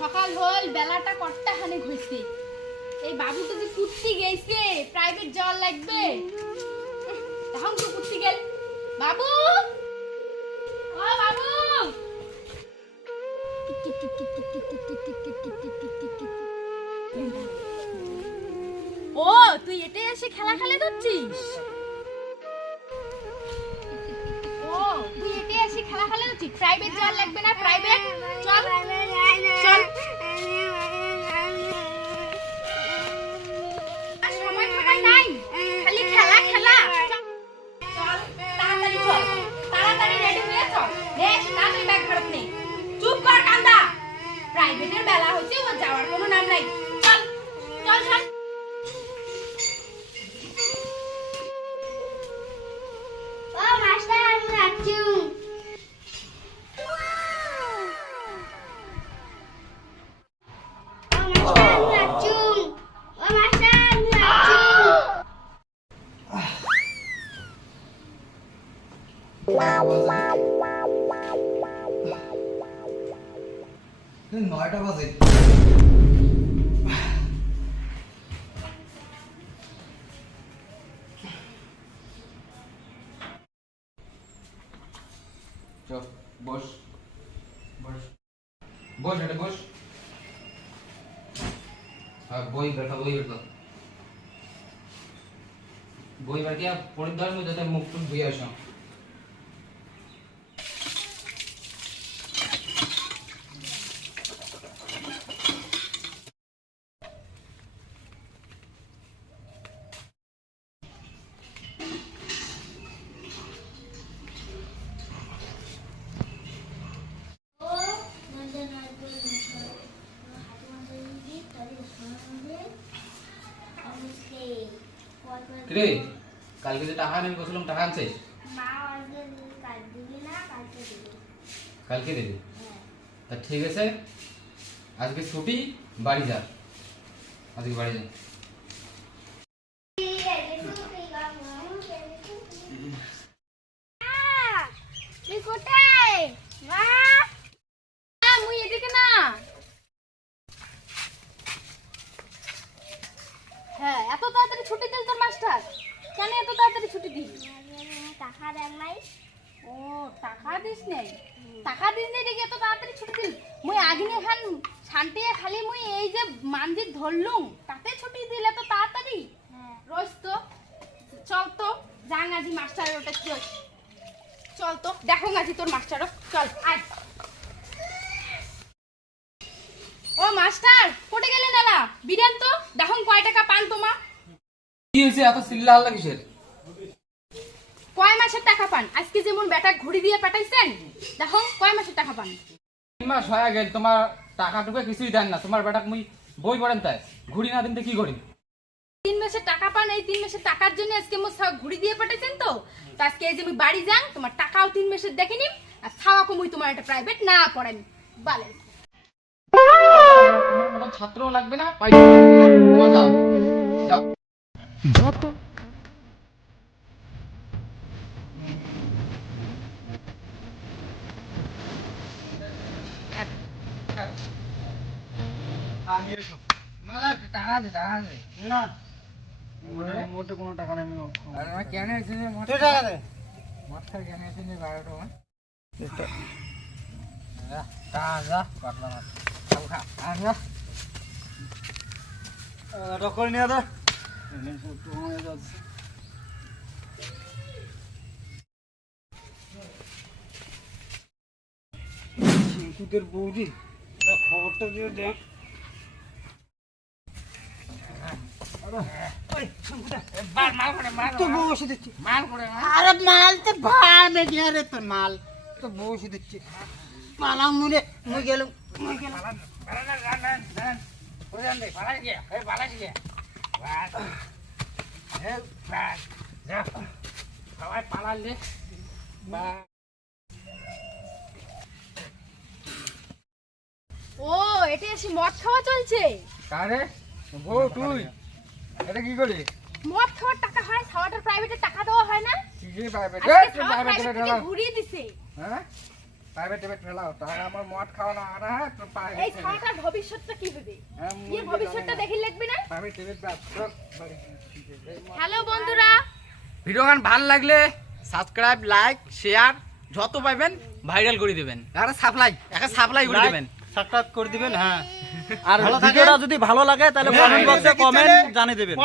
সকাল হল বেলাটা কট্টা খানে ঘুরছে। এই বাবু তো যে কুত্তি গেছে, প্রাইভেট যাওয়ার লাগবে। এখন তো কুত্তি গেল। বাবু, ও বাবু, ও তুই এটাই এসে খেলা খেলে ধরছিস? ও তুই এটাই এসে খেলা খেলে ধরছিস? প্রাইভেট যাওয়ার লাগবে না? প্রাইভেট চল চল। সময় থাকাই নাই, খালি খেলা খেলা। চল তাড়াতাড়ি চল, তাড়াতাড়ি রেডি হয়ে চল। দেখ তাড়াতাড়ি ব্যাগ ফেরত নে। চুপ কর কান্দা। প্রাইভেটের বেলা হইছে, ও যাওয়ার কোনো নাম নাই। চল চল চল। ও মাস্টার আমি যাচ্ছি। নয়টা বাজে। বস বস বস, এটা বস। বই বেটা, বই বেটা, বই বেটিয়া পড়ে দেওয়ার মধ্যে যাতে মুখ টুক ধুয়ে আসো। কিরে, কালকে যে টাকা নেবে বলছিলাম, টাকা আনছিস? কালকে দেবে? তা ঠিক আছে, আজকে ছুটি, বাড়ি যা। আজকে বাড়ি যা। তুই কোথায়? মা, মুই এদিকে না। হ্যাঁ, এত তাড়াতাড়ি ছুটি দিল তোর মাস্টার? কেন এত তাড়াতাড়ি ছুটি দিল? টাকা দেন নাই। ও টাকা দিস নাই? টাকা দিস নাই দেখি এত তাড়াতাড়ি ছুটি দিল। মুই আগিনে খান শান্তিয়ে খালি মুই এই যে মানজিত ধরলুম, তাতে ছুটি দিল এত তাড়াতাড়ি? রোজ তো চল তো যাং আজি মাস্টার ওটা চল। চল তো দেখো আজি তোর মাস্টার। চল আয়। ও মাস্টার কোটে গেলেন নালা? বিরান তো দেখো কয় টাকা পান তোমা? কি হয়েছে এত চিল্লা হাল্লা কিসের? কয় মাসের টাকা পান? আজকে যেমন বেটা ঘুড়ি দিয়ে পাঠাইছেন, দেখো কয় মাসের টাকা পান? 3 মাস হয়ে গেল, তোমার টাকা টুকা কিছুই দেন না। তোমার বেটাক মুই বই পড়েন তাই ঘুড়ি না দিন কি করি? 3 মাসের টাকা পান, এই 3 মাসের টাকার জন্য আজকে মোর ঘুড়ি দিয়ে পাঠাইছেন তো। তো আজকে এই যে আমি বাড়ি যাং, তোমার টাকাও 3 মাসের দেখে নিম, আর ছাওয়া কমুই তোমার একটা প্রাইভেট না পড়াই বালেন। কোনো ছাত্রও লাগবে না, পাই যাও যাও যত টাকা দে না। মোটে কোনো টাকা নেই। কেন টাকা দে মাথা কেন করে নিয়ে দে। চিঙ্কুদের বৌদি খবরটা দিয়ে দেখ। अरे माल तो भाड़ में गया रे, तो माल तो बोझ दिच्छे माला मुने मुझे गेलो ও এটা এসে মদ খাওয়া চলছে? কারে বউ তুই এটা কি করি? মদ খাওয়ার টাকা হয়, খাওয়াটার প্রাইভেটে টাকা দেওয়া হয় না? কি প্রাইভেট? আজকে খাওয়া private থেকে ঘুরিয়ে দিছে। হ্যাঁ প্রাইভেট টিভেট ফেলাও তাহলে আমার মদ খাওয়া না আর হ্যাঁ তো এই ছাড়াটার ভবিষ্যৎটা কি হবে এর ভবিষ্যৎটা দেখি লাগবে না প্রাইভেট টিভেট হ্যালো বন্ধুরা ভিডিও গান ভালো লাগলে সাবস্ক্রাইব লাইক শেয়ার যত পাইবেন ভাইরাল করে দিবেন আরে সাপ্লাই একা সাপ্লাই করে দিবেন সাবস্ক্রাইব করে দিবেন হ্যাঁ আর ভিডিওটা যদি ভালো লাগে তাহলে কমেন্ট বক্সে কমেন্ট জানিয়ে দেবেন